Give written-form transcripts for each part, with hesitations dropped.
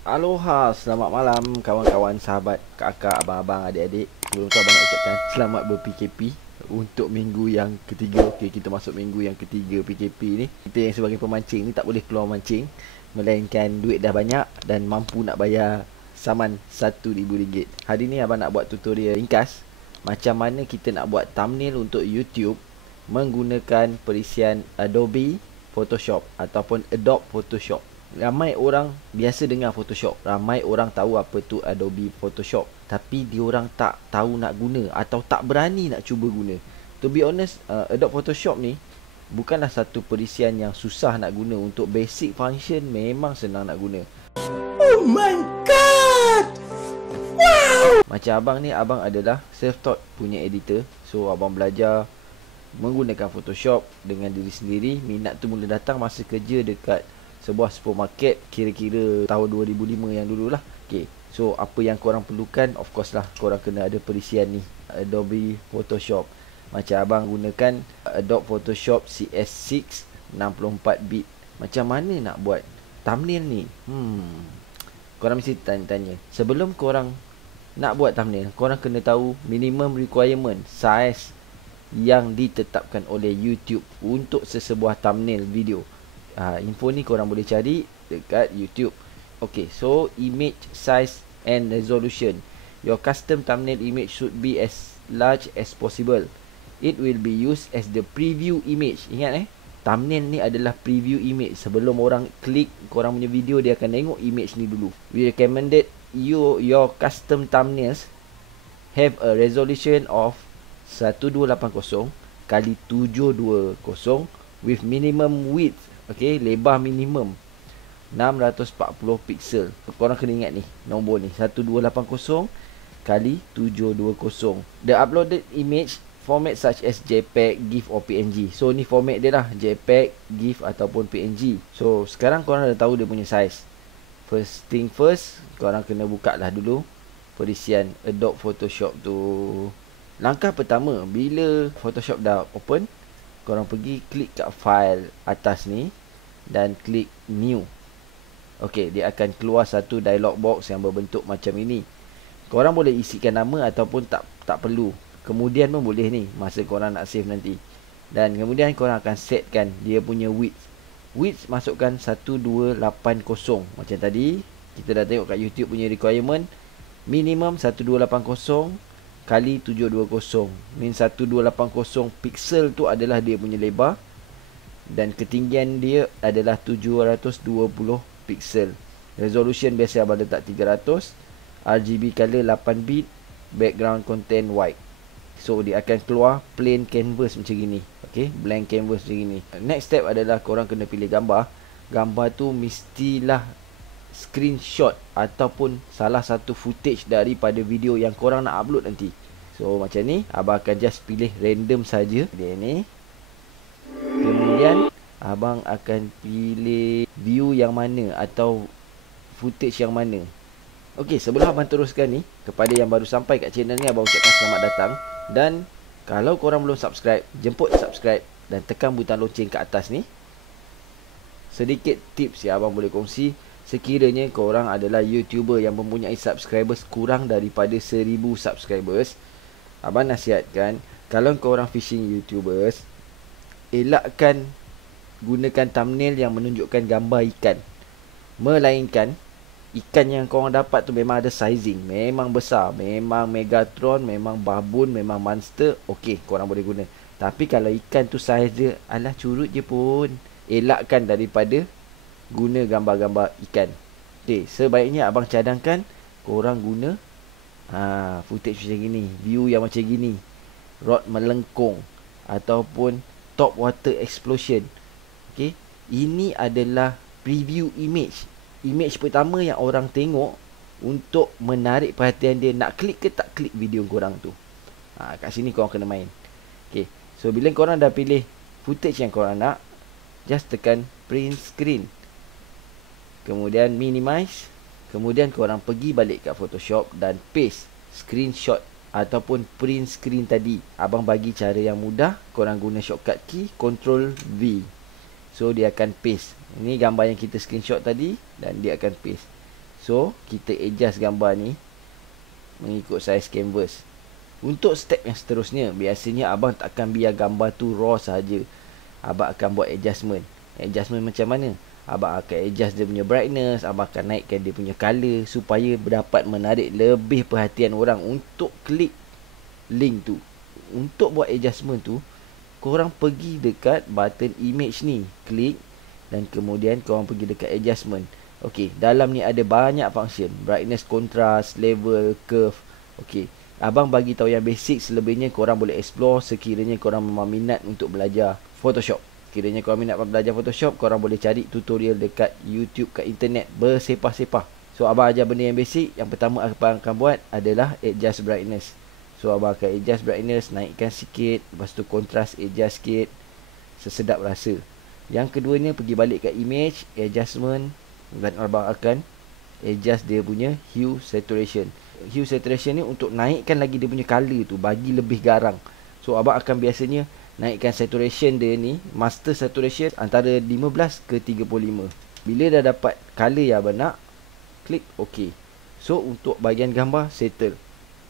Aloha, selamat malam kawan-kawan, sahabat, kakak, abang-abang, adik-adik. Sebelum tu abang nak ucapkan selamat ber-PKP untuk minggu yang ketiga. Okey, kita masuk minggu yang ketiga PKP ni. Kita yang sebagai pemancing ni tak boleh keluar mancing, melainkan duit dah banyak dan mampu nak bayar saman RM1,000. Hari ni abang nak buat tutorial ringkas macam mana kita nak buat thumbnail untuk YouTube menggunakan perisian Adobe Photoshop ataupun Adobe Photoshop. Ramai orang biasa dengar Photoshop, ramai orang tahu apa tu Adobe Photoshop, tapi diorang tak tahu nak guna atau tak berani nak cuba guna. To be honest, Adobe Photoshop ni bukanlah satu perisian yang susah nak guna. Untuk basic function memang senang nak guna. Oh my god! Wow! Macam abang ni, abang adalah self-taught punya editor. So abang belajar menggunakan Photoshop dengan diri sendiri. Minat tu mula datang masa kerja dekat sebuah supermarket, kira-kira tahun 2005 yang dululah. Okay, so apa yang korang perlukan, of course lah, korang kena ada perisian ni, Adobe Photoshop. Macam abang gunakan Adobe Photoshop CS6 64-bit. Macam mana nak buat thumbnail ni? Korang mesti tanya-tanya. Sebelum korang nak buat thumbnail, korang kena tahu minimum requirement size yang ditetapkan oleh YouTube untuk sesebuah thumbnail video. Info ni korang boleh cari dekat YouTube. Okay, so image size and resolution. Your custom thumbnail image should be as large as possible. It will be used as the preview image. Ingat thumbnail ni adalah preview image. Sebelum orang klik korang punya video, dia akan tengok image ni dulu. We recommended your custom thumbnails have a resolution of 1280 kali 720 with minimum width. Okay, lebar minimum 640 pixel. Korang kena ingat ni, nombor ni 1280 kali 720. The uploaded image format such as JPEG, GIF or PNG. So ni format dia lah, JPEG, GIF ataupun PNG. So sekarang korang dah tahu dia punya size. First thing first, korang kena buka lah dulu perisian Adobe Photoshop tu. Langkah pertama, bila Photoshop dah open, korang pergi klik kat file atas ni dan klik new. Okey, dia akan keluar satu dialog box yang berbentuk macam ini. Korang boleh isikan nama ataupun tak perlu. Kemudian pun boleh ni masa korang nak save nanti. Dan kemudian korang akan setkan dia punya width. Width masukkan 1280. Macam tadi kita dah tengok kat YouTube punya requirement, minimum 1280 kali 720. Min 1280 pixel tu adalah dia punya lebar, dan ketinggian dia adalah 720 pixel. Resolution biasa abang letak 300. RGB color 8 bit. Background content white. So dia akan keluar plain canvas macam gini. Okay, blank canvas macam gini. Next step adalah korang kena pilih gambar. Gambar tu mestilah screenshot ataupun salah satu footage daripada video yang korang nak upload nanti. So macam ni, abang akan just pilih random saja dia ni. Kemudian abang akan pilih view yang mana atau footage yang mana. Okey, sebelum abang teruskan ni, kepada yang baru sampai kat channel ni, abang ucapkan selamat datang. Dan kalau korang belum subscribe, jemput subscribe dan tekan butang lonceng kat atas ni. Sedikit tips yang abang boleh kongsi. Sekiranya korang adalah YouTuber yang mempunyai subscribers kurang daripada 1000 subscribers, abang nasihatkan, kalau korang fishing YouTubers, elakkan gunakan thumbnail yang menunjukkan gambar ikan. Melainkan ikan yang korang dapat tu memang ada sizing, memang besar, memang Megatron, memang babun, memang monster. Okey, korang boleh guna. Tapi kalau ikan tu size dia alah curut je pun, elakkan daripada guna gambar-gambar ikan. Okey, sebaiknya abang cadangkan korang guna footage macam gini, view yang macam gini, rod melengkung ataupun top water explosion. Okay, ini adalah preview image. Image pertama yang orang tengok untuk menarik perhatian dia nak klik ke tak klik video korang tu. Kat sini korang kena main. Okay, so bila korang dah pilih footage yang korang nak, just tekan print screen, kemudian minimize. Kemudian korang pergi balik kat Photoshop dan paste screenshot ataupun print screen tadi. Abang bagi cara yang mudah. Korang guna shortcut key Ctrl V. So dia akan paste. Ini gambar yang kita screenshot tadi dan dia akan paste. So kita adjust gambar ni mengikut saiz canvas. Untuk step yang seterusnya, biasanya abang tak akan biar gambar tu raw saja. Abang akan buat adjustment. Adjustment macam mana? Abang akan adjust dia punya brightness, abang akan naikkan dia punya color supaya dapat menarik lebih perhatian orang untuk klik link tu. Untuk buat adjustment tu, korang pergi dekat button image ni, klik, dan kemudian korang pergi dekat adjustment. Okey, dalam ni ada banyak function, brightness, contrast, level, curve. Okey, abang bagi tahu yang basic, selebihnya korang boleh explore sekiranya korang memang minat untuk belajar Photoshop. Kiranya korang minat belajar Photoshop, korang boleh cari tutorial dekat YouTube, kat internet, bersepah-sepah. So abang ajar benda yang basic. Yang pertama abang akan buat adalah adjust brightness. So abang akan adjust brightness, naikkan sikit, lepas tu contrast adjust sikit, sesedap rasa. Yang keduanya pergi balik ke image, adjustment, dan abang akan adjust dia punya hue saturation. Hue saturation ni untuk naikkan lagi dia punya color tu, bagi lebih garang. So abang akan biasanya naikkan saturation dia ni, master saturation antara 15 ke 35. Bila dah dapat color yang abang nak, klik OK. So untuk bahagian gambar settle.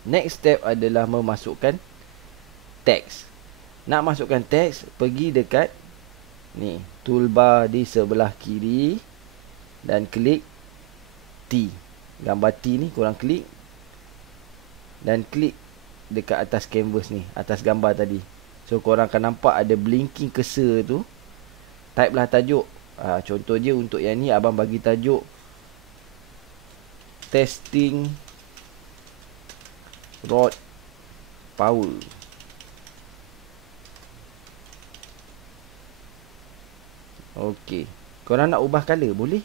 Next step adalah memasukkan teks. Nak masukkan teks, pergi dekat ni, toolbar di sebelah kiri dan klik T. Gambar T ni korang klik dan klik dekat atas canvas ni, atas gambar tadi. So korang akan nampak ada blinking cursor tu. Type lah tajuk. Contoh je untuk yang ni abang bagi tajuk testing rod power. Okey, korang nak ubah color boleh.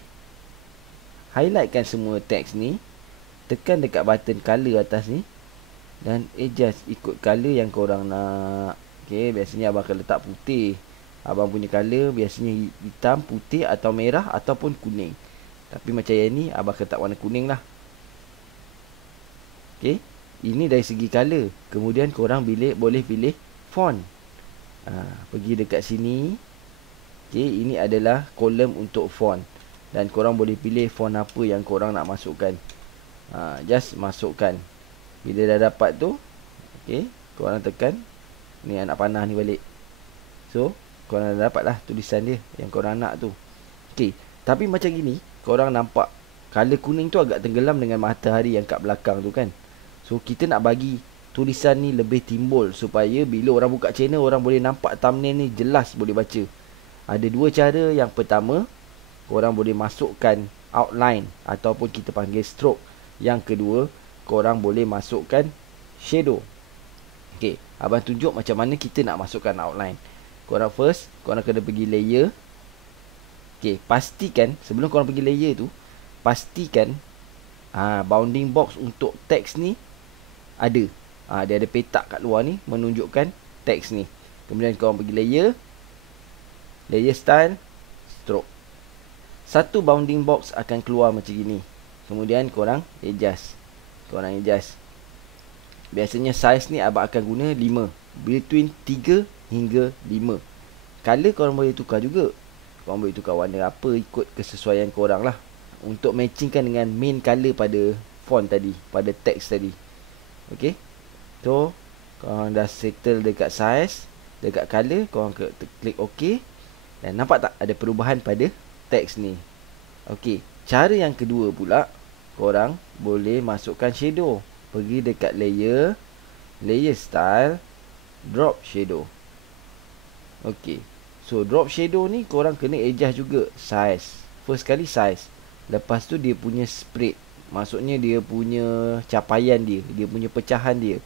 Highlightkan semua teks ni, tekan dekat button color atas ni dan adjust ikut color yang korang nak. Okey, biasanya abang akan letak putih. Abang punya color biasanya hitam, putih atau merah ataupun kuning. Tapi macam yang ni abang akan letak warna kuning lah. Okey, ini dari segi color. Kemudian korang boleh pilih font. Pergi dekat sini. Okey, ini adalah kolom untuk font. Dan korang boleh pilih font apa yang korang nak masukkan. Just masukkan. Bila dah dapat tu, okey, korang tekan ni anak panah ni balik. So korang dah dapat lah tulisan dia yang korang nak tu. Okey, tapi macam gini korang nampak color kuning tu agak tenggelam dengan matahari yang kat belakang tu kan. So kita nak bagi tulisan ni lebih timbul supaya bila orang buka channel, orang boleh nampak thumbnail ni jelas boleh baca. Ada dua cara. Yang pertama, korang boleh masukkan outline ataupun kita panggil stroke. Yang kedua, korang boleh masukkan shadow. Okey, abang tunjuk macam mana kita nak masukkan outline. Korang kena pergi layer. Okey, pastikan sebelum korang pergi layer tu, pastikan bounding box untuk teks ni ada. Dia ada petak kat luar ni menunjukkan teks ni. Kemudian korang pergi layer style, stroke. Satu bounding box akan keluar macam gini. Kemudian korang adjust. Biasanya size ni abang akan guna 5. Between 3 hingga 5. Color korang boleh tukar juga. Korang boleh tukar warna apa ikut kesesuaian korang lah. Untuk matchingkan dengan main color pada font tadi, pada teks tadi. Okay. So korang dah settle dekat size, dekat color, korang klik OK. Dan nampak tak ada perubahan pada teks ni. Okay, cara yang kedua pula, korang boleh masukkan shadow. Pergi dekat layer style, drop shadow. Okay, so drop shadow ni korang kena adjust juga size. First kali size, lepas tu dia punya spread, maksudnya dia punya capaian dia, dia punya pecahan dia.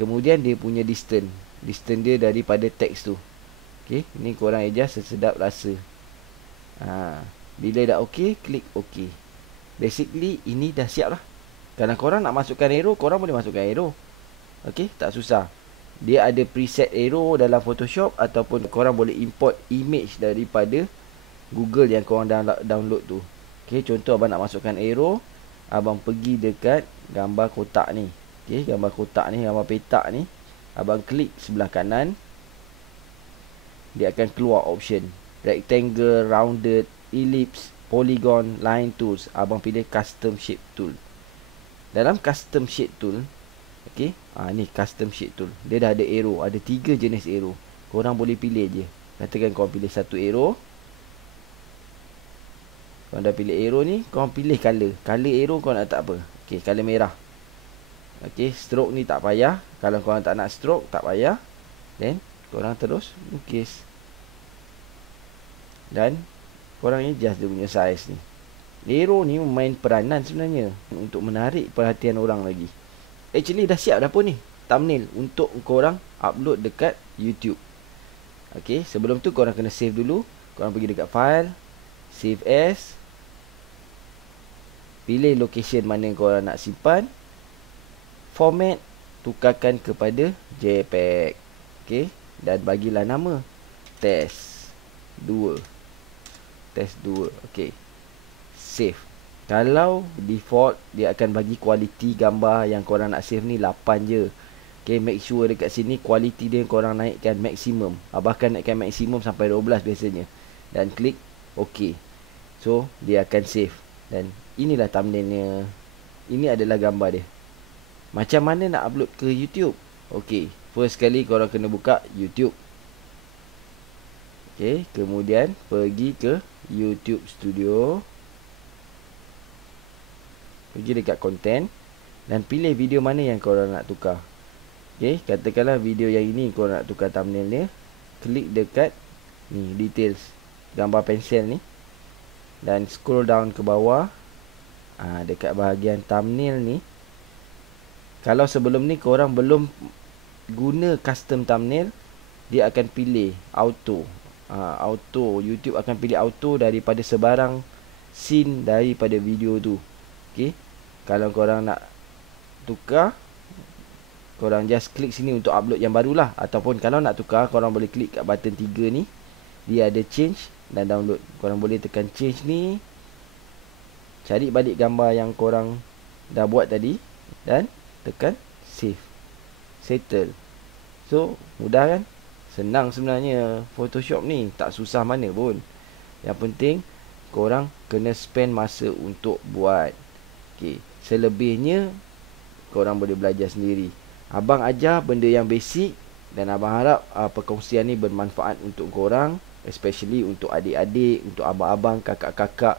Kemudian dia punya distance dia daripada teks tu. Okay, ni korang adjust sesedap rasa. Bila dah OK, klik OK. Basically ini dah siap lah. Kalau korang nak masukkan arrow, korang boleh masukkan arrow. OK, tak susah. Dia ada preset arrow dalam Photoshop, ataupun korang boleh import image daripada Google yang korang download tu. OK, contoh abang nak masukkan arrow, abang pergi dekat gambar kotak ni. OK, gambar kotak ni, gambar petak ni, abang klik sebelah kanan. Dia akan keluar option rectangle, rounded, ellipse. polygon, line tools. Abang pilih custom shape tool. Dalam custom shape tool, okey, ni custom shape tool. Dia dah ada arrow, ada 3 jenis arrow. Korang boleh pilih je. Katakan korang pilih satu arrow. Korang dah pilih arrow ni, korang pilih color. Color arrow korang nak tak apa. Okey, color merah. Okey, stroke ni tak payah. Kalau korang tak nak stroke, tak payah. Then korang terus lukis. Dan korang adjust dia punya size ni. Arrow ni main peranan sebenarnya untuk menarik perhatian orang lagi. Actually dah siap dah pun ni thumbnail untuk korang upload dekat YouTube. Okey, sebelum tu korang kena save dulu. Korang pergi dekat file, save as, pilih location mana korang nak simpan, format tukarkan kepada JPEG. Okey, dan bagilah nama test 2. Test 2. Okey, save. Kalau default dia akan bagi kualiti gambar yang korang nak save ni 8 je. Okay, make sure dekat sini kualiti dia korang naikkan maksimum. Bahkan naikkan maksimum sampai 12 biasanya. Dan klik OK. So dia akan save. Dan inilah thumbnailnya. Ini adalah gambar dia. Macam mana nak upload ke YouTube? Okay, first kali korang kena buka YouTube. Okay, kemudian pergi ke YouTube Studio. Pergi dekat content dan pilih video mana yang korang nak tukar. Okay, katakanlah video yang ini korang nak tukar thumbnail dia. Klik dekat ni details, gambar pensel ni, dan scroll down ke bawah. Dekat bahagian thumbnail ni, kalau sebelum ni korang belum guna custom thumbnail, dia akan pilih auto. Auto, YouTube akan pilih auto daripada sebarang scene daripada video tu. Okay, kalau korang nak tukar, korang just klik sini untuk upload yang barulah. Ataupun kalau nak tukar, korang boleh klik kat button 3 ni. Dia ada change dan download. Korang boleh tekan change ni, cari balik gambar yang korang dah buat tadi, dan tekan save, settle. So mudah kan? Senang sebenarnya Photoshop ni, tak susah mana pun. Yang penting korang kena spend masa untuk buat. Okay, selebihnya korang boleh belajar sendiri. Abang ajar benda yang basic, dan abang harap perkongsian ni bermanfaat untuk korang, especially untuk adik-adik, untuk abang-abang, kakak-kakak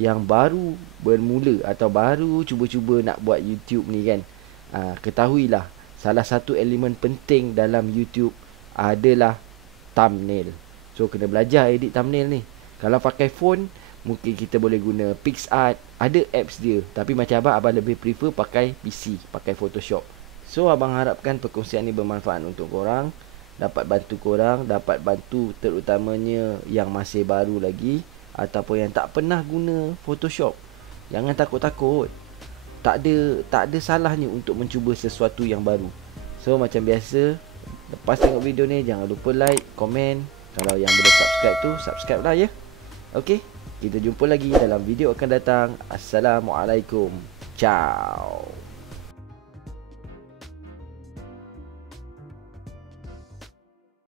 yang baru bermula atau baru cuba-cuba nak buat YouTube ni kan. Ketahuilah, salah satu elemen penting dalam YouTube adalah thumbnail. So kena belajar edit thumbnail ni. Kalau pakai phone, mungkin kita boleh guna PixArt. Ada apps dia. Tapi macam abang lebih prefer pakai PC, pakai Photoshop. So abang harapkan perkongsian ni bermanfaat untuk korang, dapat bantu korang, dapat bantu terutamanya yang masih baru lagi, ataupun yang tak pernah guna Photoshop. Jangan takut-takut. Tak ada salahnya untuk mencuba sesuatu yang baru. So macam biasa, lepas tengok video ni jangan lupa like, komen. Kalau yang belum subscribe tu, subscribe lah ya. Okay, kita jumpa lagi dalam video akan datang. Assalamualaikum. Ciao.